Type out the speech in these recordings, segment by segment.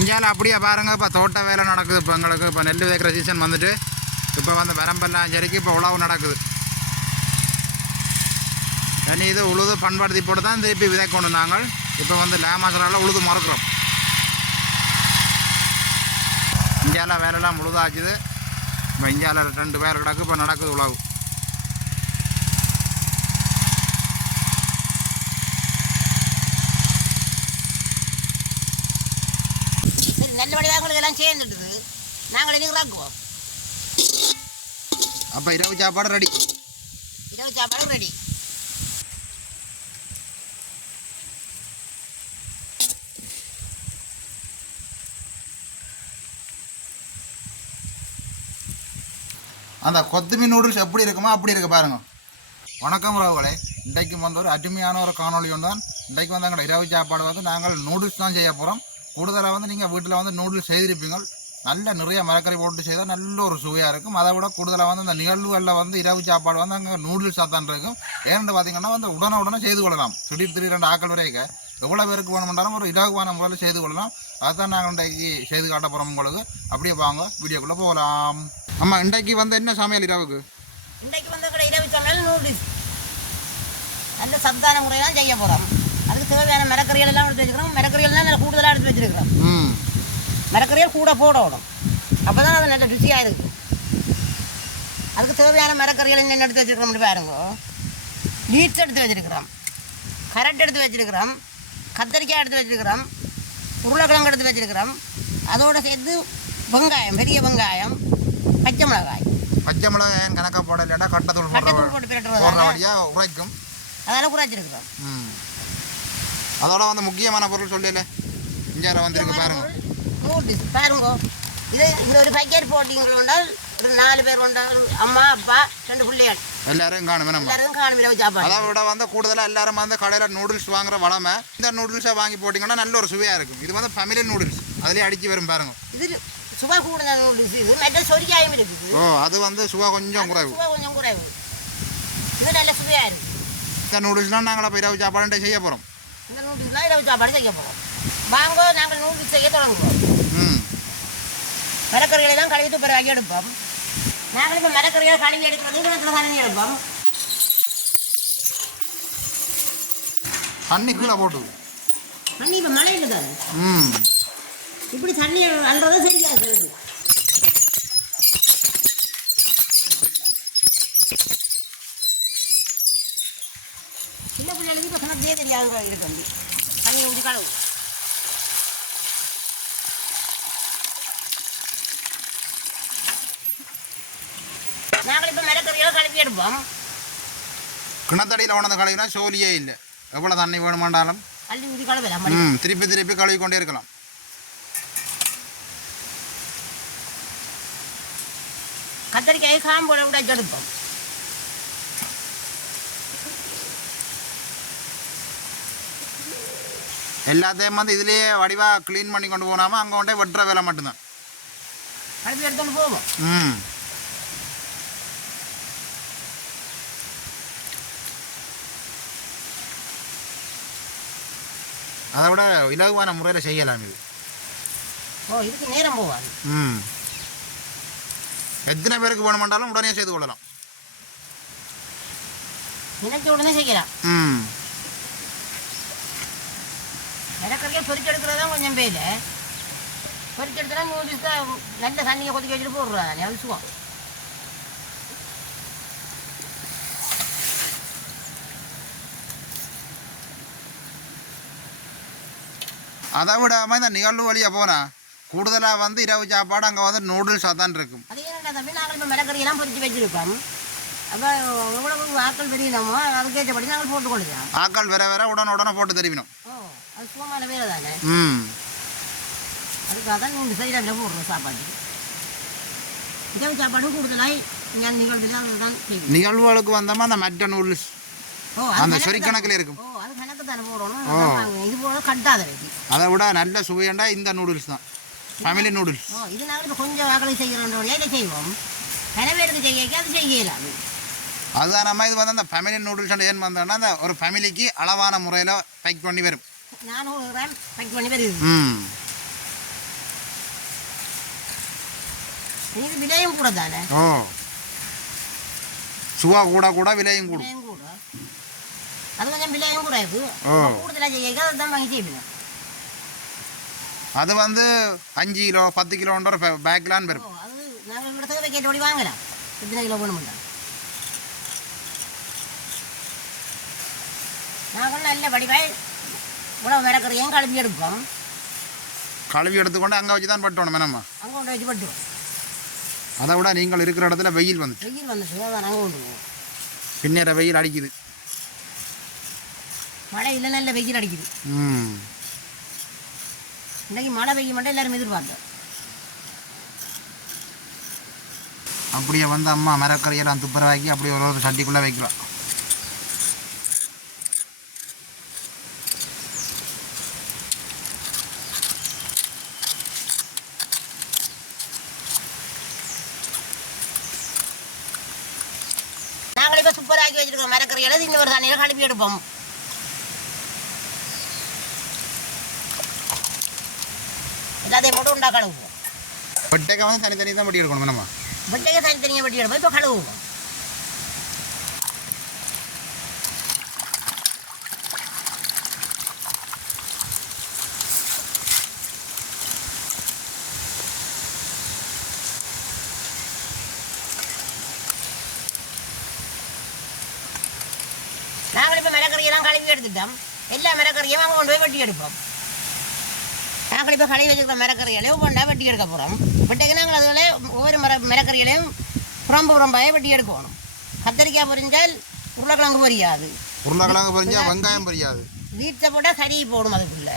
இந்தியாவில் அப்படியே பாருங்கள் இப்போ தோட்ட வேலை நடக்குது இப்போ எங்களுக்கு. இப்போ நெல் விதைக்கிற சீசன் வந்துட்டு இப்போ வந்து வரம்பெல்லாம் சரிக்கு இப்போ உழவு நடக்குது. தனி இது உழுது பண்படுத்தி போட்டு தான் திருப்பி விதைக்கணும் நாங்கள் இப்போ வந்து லேமாசலால் உழுது மறக்கிறோம். இந்தியாவில் வேலையெல்லாம் முழுதாச்சுது இப்போ இந்தியாவில் ரெண்டு பேர் கிடக்கு இப்போ நடக்குது உழவு. நல்ல வடிவாங்களுக்கு எல்லாம் சேர்ந்துட்டுது நாங்கள் இன்னைக்கு இறக்குவோம் அப்போ இரவு சாப்பாடு ரெடி இரவு சாப்பாடு ரெடி அந்த கொத்துமீன் நூடுல்ஸ் எப்படி இருக்குமோ அப்படி இருக்கு பாருங்க. வணக்கம் ராவுகளே இன்றைக்கு வந்து ஒரு அருமையான ஒரு காணொளி ஒன்று தான் இன்றைக்கு வந்து எங்களோட இரவு சாப்பாடு வந்து நாங்கள் நூடுல்ஸ் தான் செய்ய போகிறோம் கூடுதலாக வந்து நீங்கள் வீட்டில் வந்து நூடுல்ஸ் செய்திருப்பீங்க. நல்ல நிறைய மரக்கறி போட்டு செய்தால் நல்ல ஒரு சுவையாக இருக்கும். அதை விட கூடுதலாக வந்து அந்த நிகழ்வுகளில் வந்து இரவு சாப்பாடு வந்து அங்கே நூடுல்ஸாக தான் இருக்கும். ஏன்னு பார்த்தீங்கன்னா வந்து உடனே உடனே செய்து கொள்ளலாம். திடீர் திடீர் ரெண்டு ஆக்கள் வரைக்கும் எவ்வளோ பேருக்கு வேணுமென்றாலும் ஒரு இலகுவான முறையில் செய்து கொள்ளலாம். அதுதான் நாங்கள் இன்றைக்கு செய்து காட்ட போகிறோம் உங்களுக்கு. அப்படியே வாங்க வீடியோக்குள்ளே போகலாம். ஆமாம் இன்றைக்கு வந்து என்ன சமையல் இரவுக்கு? இன்றைக்கு வந்து கூட இரவு சமையல் நூடுல்ஸ் நல்ல சத்தான முறையெல்லாம் செய்ய போகிறோம் அதுக்கு தேவையான மரக்கறிகள் எல்லாம் எடுத்து வச்சுக்கிறோம். மரக்கறிகள்லாம் நல்ல கூடுதலாக எடுத்து வச்சிருக்கிறோம். மரக்கறிகள் கூட போடணும் அப்போ தான் அது நல்ல ருசியாக இருக்கும் அதுக்கு தேவையான மரக்கறிகள் என்னென்ன எடுத்து வச்சுருக்கிறோம்னு பாருங்க. பீட்ஸ் எடுத்து வச்சிருக்கிறோம். கரட் எடுத்து வச்சிருக்கிறோம். கத்தரிக்காய் எடுத்து வச்சிருக்கிறோம். உருளைக்கிழங்கு எடுத்து வச்சிருக்கிறோம். அதோட சேர்த்து வெங்காயம் பெரிய வெங்காயம் பச்சை மிளகாய். பச்சை மிளகாய் கணக்காக போடலைன்னா கட்டத்தூள் கட்டத்தூள் போடுற போட்டு வழியாக உரைக்கும். அதெல்லாம் குறைச்சிருக்கிறோம் ம். அதோட வந்து முக்கியமான பொருள் சொல்லல இந்தியாவில் வந்திருக்கு பாருங்க. நூடுல்ஸ். பாருங்க. இது இந்த ஒரு பக்கெட் போட்டிங்களா ஒரு நாலு பேர் கொண்டால் அம்மா அப்பா ரெண்டு பிள்ளைகள். எல்லாரும் காணுமே நம்ம. எல்லாருக்கும் காணும் சாப்பாடு அதை விட வந்து கூடுதலாக எல்லாரும் வந்து கடையில் நூடுல்ஸ் வாங்குற வளமை இந்த நூடுல்ஸை வாங்கி போட்டிங்கன்னா நல்ல ஒரு சுவையாக இருக்கும். இது வந்து ஃபேமிலி நூடுல்ஸ். அதுலேயே அடிச்சு வரும் பாருங்க. இது சுவை கூடுதல் நூடுல்ஸ். இது மற்ற சொரிக்காயும் இருக்குது. ஓ அது வந்து சுவை கொஞ்சம் குறைவு. சுவை கொஞ்சம் குறைவு. இது நல்ல சுவையாக இருக்குது இந்த நூடுல்ஸ்லாம் நாங்கள் இப்போ இரவு சாப்பாடு செய்ய போகிறோம் இந்த நூடுல்ஸ்லாம் இரவு சாப்பாடு செய்ய போகிறோம் வாங்க நாங்கள் நூடுல்ஸ் செய்ய தொடங்குவோம் மரக்கறிகளை தான் கழுவி துப்புரவாக்கி எடுப்போம் நாங்கள் இப்போ மரக்கறிகளை கழுவி எடுக்கிறது கிணத்துல கழுவி எடுப்போம் தண்ணி கீழே போட்டு தண்ணி இப்போ மழையில் தானே ம் இப்படி தண்ணி அல்றதா சரியா இருக்குது சின்ன கணக்கே தெரியாத இருக்கு வந்து தண்ணி ஊற்றி கழுவு. நாங்கள் இப்போ மரக்கறியெல்லாம் கழுவி எடுப்போம். கிணத்தடியில் உணர்ந்த கழுவினா சோலியே இல்லை. எவ்வளோ தண்ணி வேணுமாண்டாலும்? அள்ளி ஊற்றி கழுவலாம் ம் திருப்பி திருப்பி கழுவி கொண்டே இருக்கலாம். கத்தரிக்காய் காம்போட உடைச்சு எடுப்போம். எல்லாத்தையும் வந்து இதுலேயே வடிவாக க்ளீன் பண்ணி கொண்டு போனாமல் அங்கே கொண்டே வெட்டுற வேலை மட்டும்தான். கழுவி எடுத்துன்னு போவோம். ம். அதை விட இலகுவான முறையில் செய்யலாம் இது. ஓ இதுக்கு நேரம் போவாது ம். எத்தனை பேருக்கு வேணுமென்றாலும் உடனே செய்து கொள்ளலாம். நினைச்ச உடனே செய்யலாம். ம். எடுக்கிறது தான் கொஞ்சம் பேர் பொரிச்சு எடுத்தா நூடுல்ஸ் தான் நல்ல தண்ணியை கொதிக்க வச்சுட்டு போடுறாங்க அது சுகம் அதை விடாமல் இந்த நிகழ்வு வழியாக போனால் கூடுதலாக வந்து இரவு சாப்பாடு அங்கே வந்து நூடுல்ஸாக தான் இருக்கும். அது ஏன்னா தம்பி நாங்கள் இப்போ மரக்கறியெல்லாம் பொரிச்சு வச்சுருக்கோம். அப்போ எவ்வளவு ஆக்கள் பெரியணுமோ அதுக்கேற்றபடி நாங்கள் போட்டு கொள்ளுறோம் ஆக்கள் வேற வேற உடனே உடனே போட்டு தெரிவிக்கணும். ஓ அது சுகமான வேலை தானே ம். அதுக்காக தான் நூறு சைடில் போடுறோம் சாப்பாட்டுக்கு இரவு சாப்பாடு கூடுதலாய் ஞான நிகழ்வில் செய்வோம் நிகழ்வுகளுக்கு வந்தோமா அந்த மற்ற நூடுல்ஸ் ஓ அந்த தான். கணக்கில் இருக்கும். ஓ அது கணக்கு தானே வாங்குவேன். இது போல கட்டாத வைக்கி அதை விட நல்ல சுவையண்டா இந்த நூடுல்ஸ் தான். ஃபேமிலி நூடுல்ஸ் ஓ இது நாங்கள் கொஞ்சம் இதை செய்வோம். செய்ய அது செய்யலாம் அதுதான் நம்ம இது வந்து அந்த ஃபேமிலி நூடுல்ஸ் ஏன் வந்தோம்னா அந்த ஒரு ஃபேமிலிக்கு அளவான முறையில் பேக் பண்ணி வரும். நானூறு கிராம் பத்து மணி வருது ம் இது விலையும் கூட தானே ஓ சுவா கூட கூட விலையும் கூட விலையும் கூட அது கொஞ்சம் விலையும் கூட இருக்கு ஓ கூடுதலாக செய்யுங்க அதுதான் வாங்கி செய்வீங்க அது வந்து அஞ்சு கிலோ பத்து கிலோன்ற பேக்லான்னு வரும் வாங்கலாம் நல்ல வடிவாய் உணவு மிளக்கறியும் கழுவி எடுப்போம்? கழுவி எடுத்துக்கொண்டு அங்கே வச்சு தான் பட்டணும் மேனம்மா அங்கே கொண்டு வச்சு பட்டுவோம் அதை விட நீங்கள் இருக்கிற இடத்துல வெயில் வந்து வெயில் வந்துட்டு அதான் நாங்கள் கொண்டு போவோம். பின்னேற வெயில் அடிக்குது. மழை இல்லை நல்ல வெயில் அடிக்குது. ம். இன்னைக்கு மழை பெய்ய மட்டும் எல்லாரும் எதிர்பார்த்தோம். அப்படியே வந்து அம்மா மரக்கறியெல்லாம் துப்புரவாக்கி அப்படியே ஒரு ஒரு சட்டிக்குள்ளே வைக்கலாம் நாங்கள் இப்போ சூப்பராக்கி வச்சிருக்கோம் மரக்கறிகளை இன்னொரு எடுப்போம் எல்லாத்தையும் போட்டு உண்டா கழுவுவோம் வெட்டைக்காய் வந்து தனித்தனி தான் பட்டி எடுக்கணும் மேனம்மா வெட்டைக்கு தனித்தனியாக வெட்டி எடுப்போம் இப்போ கழுவுவோம் நாங்கள் இப்போ எடுத்துட்டோம் எல்லா மிளகறியும் அங்கே கொண்டு போய் வெட்டி எடுப்போம். நாங்கள் இப்போ கழுவி வச்சிருக்க மிளகறிகளையும் ஒவ்வொன்றா வெட்டி எடுக்க போகிறோம் வெட்டைக்கு நாங்கள் அதில் ஒவ்வொரு மர மிளகறிகளையும் புறம்பு புறம்பாயே வெட்டி எடுக்கணும். கத்திரிக்காய் பொரிஞ்சால் உருளைக்கிழங்கு பொரியாது. உருளைக்கிழங்கு பொரிஞ்சா வெங்காயம் பொரியாது. வீட்டை போட்டால் கறி போடும் அதுக்குள்ளே.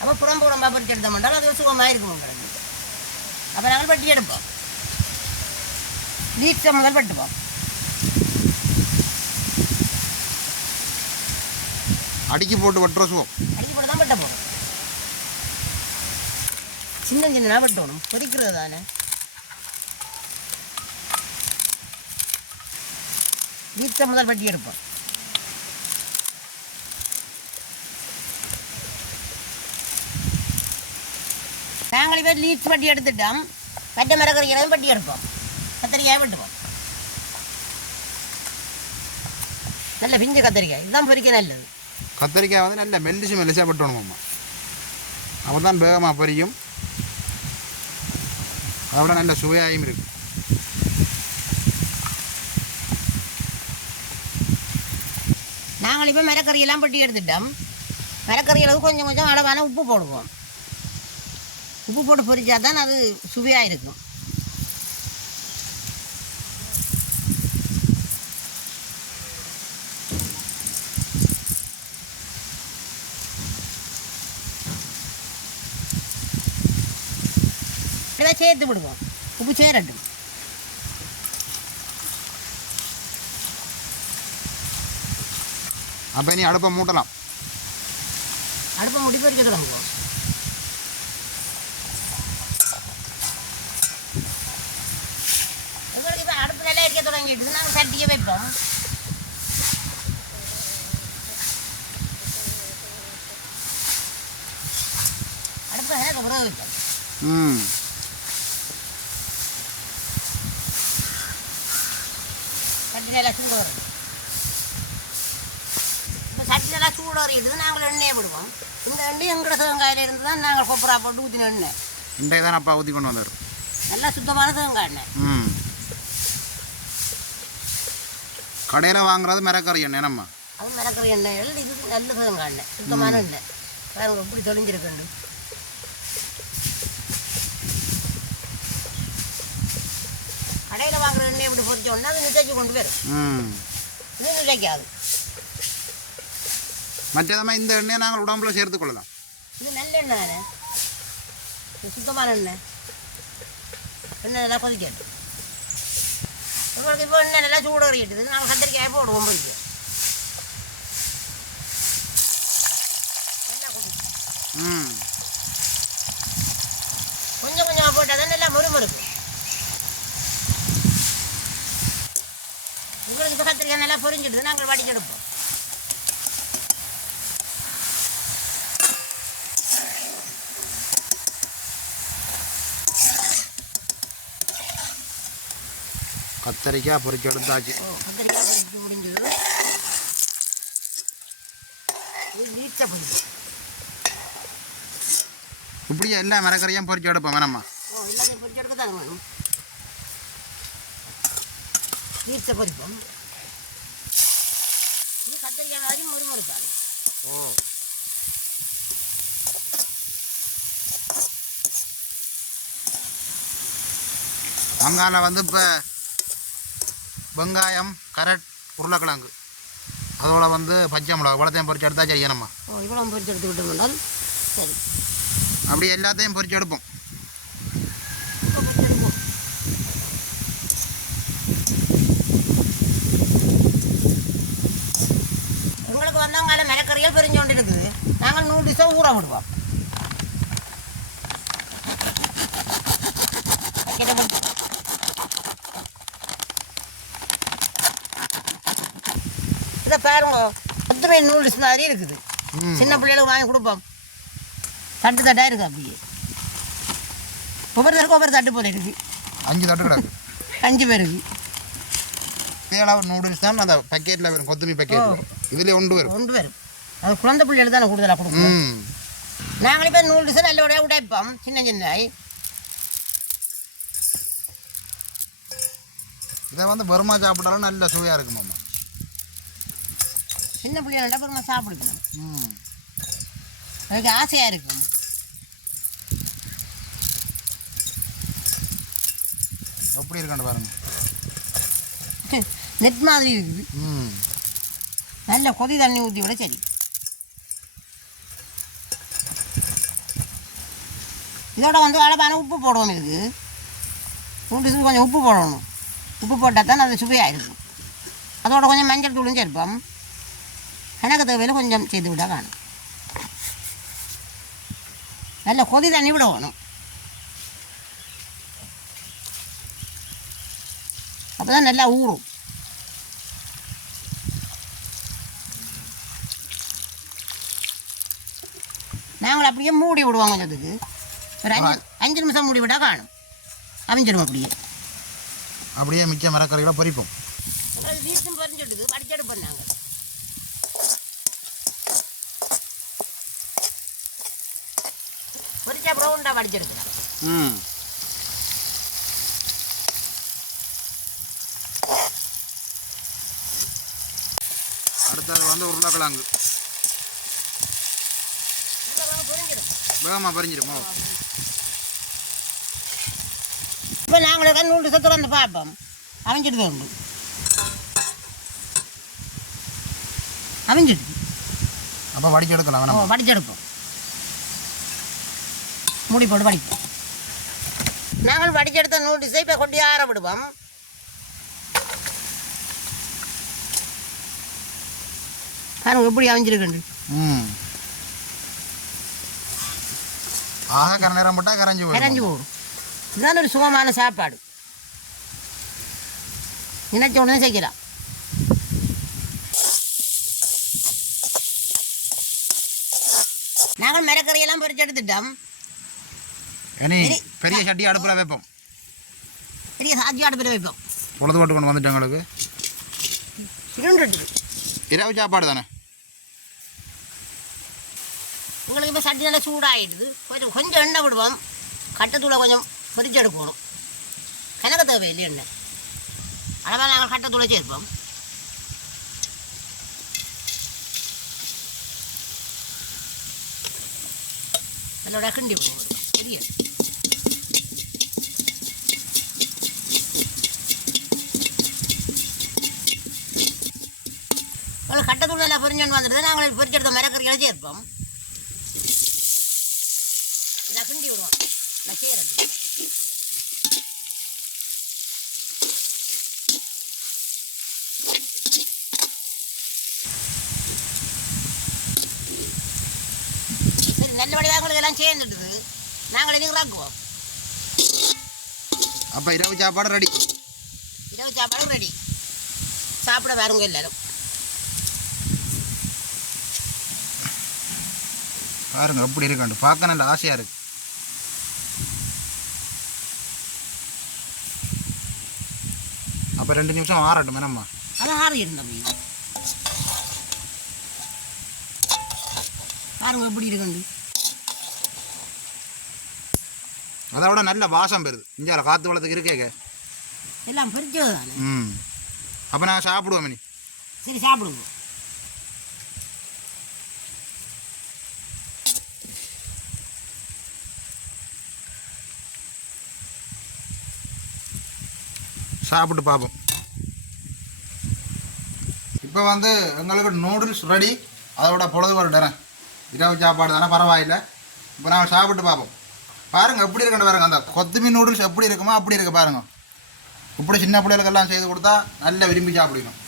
அப்போ புறம்பு புறம்பா பொரிச்சு எடுத்த மாட்டால் அது சுகமாக இருக்கும் உங்களுக்கு. அப்போ நாங்கள் வெட்டி எடுப்போம். வீட்டை முதல் வெட்டுப்போம் அடிக்கி போட்டு வெட்டுற சுவம் அடிக்க போட்டு தான் வெட்ட போகிறோம் சின்ன சின்ன வெட்டணும். பொரிக்கிறது தானே. வீட்டை முதல் வெட்டி எடுப்போம். நாங்கள் இப்போ லீட்ஸ் வட்டி எடுத்துட்டோம். பட்டை மரக்கறிகளையும் வட்டி எடுப்போம். கத்திரிக்காய் வெட்டுவோம். நல்ல பிஞ்சு கத்திரிக்காய். இதுதான் பொறிக்க நல்லது. கத்திரிக்காய் வந்து நல்ல மெல்லிச்சு மெல்லிச்சாக வெட்டணும் அப்போ தான் வேகமாக பொரியும். அதோட நல்ல சுவையாயும் இருக்கும். நாங்கள் இப்போ மரக்கறியெல்லாம் பட்டி எடுத்துட்டோம். மரக்கறிகளுக்கு கொஞ்சம் கொஞ்சம் அளவான உப்பு போடுவோம். உப்பு போட்டு பொரிச்சா தான் அது சுவையாக இருக்கும் இதை சேர்த்து விடுவோம். உப்பு சேரட்டும். அப்போ நீ அடுப்பை மூட்டலாம். அடுப்பை முடி பொரிக்க தொடங்குவோம். எங்களுக்கு இப்போ அடுப்பு நல்லா இருக்க தொடங்கிட்டு நாங்கள் சட்டியை வைப்போம். அடுப்பு எனக்கு உறவு வைப்போம். ம் சட்டி நல்லா சூடு வரும் இப்போ சட்டி வரையிட்டு நாங்கள் எண்ணெயை விடுவோம். இந்த எண்ணெய் எங்கட தேங்காயில இருந்து தான் நாங்கள் கொப்பரா போட்டு ஊற்றின எண்ணெய். இன்றைக்கு தான் அப்பா ஊற்றி கொண்டு வந்தார். நல்லா சுத்தமான தேங்காய் எண்ணெய். ம். கடையில் வாங்குறது மிரக்கறி எண்ணெய் என்னம்மா அது மிளகறி எண்ணெய் இது நல்ல தேங்காய் எண்ணெய் சுத்தமான எண்ணெய். பாருங்க எப்படி தெளிஞ்சிருக்கு கடையில் வாங்குற எண்ணெய் இப்படி பொறிச்சோன்னா அது நிச்சயிச்சு கொண்டு வரும் ம். இது நிலைக்காது மற்றதமாக இந்த எண்ணெயை நாங்கள் உடம்புல சேர்த்து கொள்ளலாம் இது நல்ல எண்ணெய் தானே சுத்தமான எண்ணெய் எண்ணெய் நல்லா கொதிக்காது உங்களுக்கு இப்போ எண்ணெய் நல்லா சூடு வரையிட்டுது நாங்கள் கத்திரிக்காய் போடுவோம் கொதிக்கும் ம் கொஞ்சம் கொஞ்சமாக போட்டால் தான் நல்லா முறுமுறுக்கும் உங்களுக்கு இப்போ கத்திரிக்காய் நல்லா பொரிஞ்சிடுது நாங்கள் வடிச்செடுப்போம் கத்தரிக்காய் பொரிச்சு எடுத்தாச்சு. கத்திரிக்காய் பொரிச்சு முடிஞ்சது. நீச்ச பொரிச்சு இப்படியே எல்லா மரக்கறியும் பொரிச்சு எடுப்போம் வேணாம்மா ஓ எல்லாத்தையும் பொரிச்சு எடுக்க தானே வேணும். நீச்ச பொரிப்போம் இது கத்திரிக்காய் மாதிரி முறுமுறுக்காது ஓ. அங்கால வந்து இப்போ வெங்காயம் கரட் உருளைக்கிழங்கு. அதோட வந்து பச்சை மிளகா இவ்வளோத்தையும் பொரிச்சு எடுத்தா செய்யணும்மா ஓ இவ்வளோ பொரிச்சு எடுத்துக்கிட்டோம்னால் சரி. அப்படி எல்லாத்தையும் பொரிச்சு எடுப்போம். எங்களுக்கு வந்தாங்கால மிளக்கறிகள் பெரிஞ்சு கொண்டு இருக்குது நாங்கள் நூறு டிஷம் ஊற விடுவோம். இதை பாருங்க பத்து ரூபாய் நூடுல்ஸ் மாதிரி இருக்குது. சின்ன பிள்ளைகளுக்கு வாங்கி கொடுப்போம். தட்டு தட்டாக இருக்குது அப்படியே. ஒவ்வொருத்தருக்கும் ஒவ்வொரு தட்டு போல இருக்கு. அஞ்சு தட்டு கிடக்கு. அஞ்சு பேருக்கு தேளாவு நூடுல்ஸ் தான் அந்த பேக்கெட்டில் வரும் கொத்தமல்லி பேக்கெட் இதுல ஒன்று வரும். கொண்டு வரும். அது குழந்தை பிள்ளைகளுக்கு தானே கூடுதலாக கொடுக்கும் நாங்களே இப்போ நூடுல்ஸ் நல்ல உடைய உடைப்போம். சின்ன சின்ன இதை வந்து வருமா சாப்பிட்டாலும் நல்ல சுவையாக இருக்கும் மாமா சின்ன பிள்ளைகளோட அப்புறமா சாப்பிடுக்கணும். ம். அதுக்கு ஆசையாக இருக்கும். எப்படி இருக்காண்டு பாருங்க. நெட் மாதிரி இருக்குது. ம். நல்ல கொதி தண்ணி ஊற்றி விட சரி. இதோட வந்து அளவான உப்பு போடணும் இதுக்கு. நூடுல்ஸுக்கு கொஞ்சம் உப்பு போடணும். உப்பு போட்டால் தான் அது சுவையாக இருக்கும். அதோட கொஞ்சம் மஞ்சள் தூளும் சேர்ப்போம். எனக்கு தேவையில் கொஞ்சம் செய்து விட காணும் நல்ல கொதி தண்ணி விடணும் அப்போ தான் நல்லா ஊறும் நாங்கள் அப்படியே மூடி விடுவோம் கொஞ்சத்துக்கு ஒரு அஞ்சு அஞ்சு நிமிஷம் மூடி விட்டால் காணும் அமைஞ்சிடும் அப்படியே அப்படியே மிச்ச மரக்கறிகளை பொரிப்போம் அது வீட்டும் பறிஞ்சுடுது படிச்செடு பண்ணாங்க பொரிச்சா ப்ரௌண்டாக படிச்செடுக்கலாம் ம் அடுத்தது வந்து உருளைக்கிழங்கு வேகமாக பறிஞ்சிருமோ இப்போ நாங்கள் நூறு சத்து வந்து பார்ப்போம் அமைஞ்சிடுது உண்டு அமைஞ்சிடுது அப்போ வடிச்சு எடுக்கலாம் ஓ வேணாம் படிச்செடுப்போம் மூடி போட்டு படிப்போம் நாங்கள் படிச்செடுத்த நூடிஸை இப்போ கொண்டு ஆற விடுவோம்? பாருங்க எப்படி அமைஞ்சிருக்குண்டு ம். ஆக கரை நேரம் போட்டால் கரைஞ்சி கரைஞ்சி போயிடும் போடும் இதுதான் ஒரு சுகமான சாப்பாடு. நினைச்ச உடனே செய்யலாம். நாங்கள் மிரக்கறியெல்லாம் பொரிச்சு எடுத்துட்டோம். இனி பெரிய சட்டி அடுப்பில் வைப்போம். பெரிய சாட்சி அடுப்பில் வைப்போம். பொழுது போட்டு கொண்டு வந்துட்டு எங்களுக்கு இரவு சாப்பாடு தானே? உங்களுக்கு இப்போ சட்டி நல்லா சூடாகிடுது கொஞ்சம் கொஞ்சம் எண்ணெய் விடுவோம். கட்டத்தூளை கொஞ்சம் பொரிச்சு எடுக்கணும். கணக்கு தேவையில்லை எண்ணெய். அளவாக நாங்கள் கட்டத்தூளை சேர்ப்போம். அதோட கிண்டி விடுவோம் பெரிய உங்களுக்கு கட்டத்தூள் நல்லா பொரிஞ்சோன்னு வந்துடுது. நாங்கள் பொரிச்செடுத்த மரக்கறிகளை சேர்ப்போம். இதை கிண்டி விடுவோம். நான் செய்கிறேன் சரி நல்ல உங்களுக்கு எல்லாம் சேர்ந்துட்டுது நாங்கள் இனி இறக்குவோம் அப்போ இரவு சாப்பாடு ரெடி. இரவு சாப்பாடு ரெடி. சாப்பிட வேறுங்க எல்லாரும். பாருங்க எப்படி இருக்காண்டு பார்க்க நல்ல ஆசையாக இருக்கு. அப்போ ரெண்டு நிமிஷம் ஆறட்டும் என்னம்மா? அது ஆறிடும் தம்பி. பாருங்க எப்படி இருக்குண்டு அதை விட நல்ல வாசம் பெறுது. இந்தியாவில் காற்று வளத்துக்கு இருக்கேங்க எல்லாம் பிரிச்சது தானே ம். அப்போ நான் சாப்பிடுவோம் மினி. சரி சாப்பிடுங்க சாப்பிட்டு பார்ப்போம். இப்போ வந்து எங்களுக்கு நூடுல்ஸ் ரெடி அதோட பொழுது ஒரு இரவு சாப்பாடு தானே பரவாயில்லை. இப்போ நாங்கள் சாப்பிட்டு பார்ப்போம். பாருங்கள் எப்படி இருக்குன்னு பாருங்கள் அந்த கொத்தமீன் நூடுல்ஸ் எப்படி இருக்குமோ அப்படி இருக்கு பாருங்கள் இப்படி சின்ன பிள்ளைகளுக்கெல்லாம் செய்து கொடுத்தா நல்லா விரும்பி சாப்பிடணும்.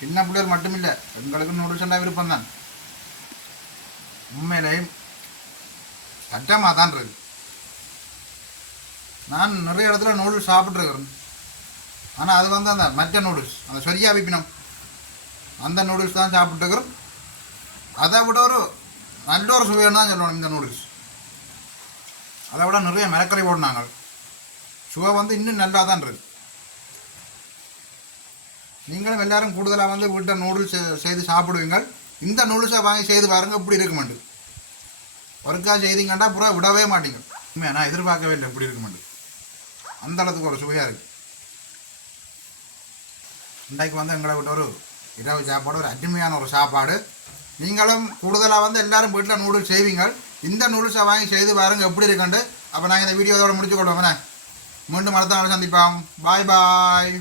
சின்ன பிள்ளைகள் மட்டும் இல்லை எங்களுக்கு நூடுல்ஸ் எல்லாம் விருப்பம் தான் உண்மையிலையும் கட்டமாக தான் இருக்குது நான் நிறைய இடத்துல நூடுல்ஸ் சாப்பிட்ருக்கிறேன் ஆனால் அது வந்து அந்த மற்ற நூடுல்ஸ் அந்த சொரியா விப்பினம் அந்த நூடுல்ஸ் தான் சாப்பிட்டுருக்கிறோம் அதை விட ஒரு நல்ல ஒரு சுவைன்னு தான் சொல்லணும் இந்த நூடுல்ஸ் அதை விட நிறைய மிளக்கறி போடினாங்க. சுவை வந்து இன்னும் நல்லா தான் இருக்கு. நீங்களும் எல்லாரும் கூடுதலாக வந்து வீட்டில் நூடுல்ஸ் செய்து சாப்பிடுவீங்க இந்த நூடுல்ஸை வாங்கி செய்து பாருங்கள் இப்படி இருக்க மாட்டேங்குது ஒர்க்காக செய்தீங்கன்னா பூரா விடவே மாட்டீங்க. உண்மையா? நான் எதிர்பார்க்கவே இல்லை இப்படி மாட்டேங்குது அந்த அளவுக்கு ஒரு சுவையாக இருக்குது இன்றைக்கு வந்து எங்களை விட்டு ஒரு இரவு சாப்பாடு ஒரு அருமையான ஒரு சாப்பாடு. நீங்களும் கூடுதலாக வந்து எல்லாரும் வீட்டில் நூடுல்ஸ் செய்வீங்க. இந்த நூடுல்ஸை வாங்கி செய்து பாருங்கள் எப்படி இருக்குண்டு அப்போ நாங்கள் இந்த வீடியோவோட முடிச்சு கொள்வோம் மீண்டும் அடுத்த நாள் சந்திப்போம். பாய் பாய்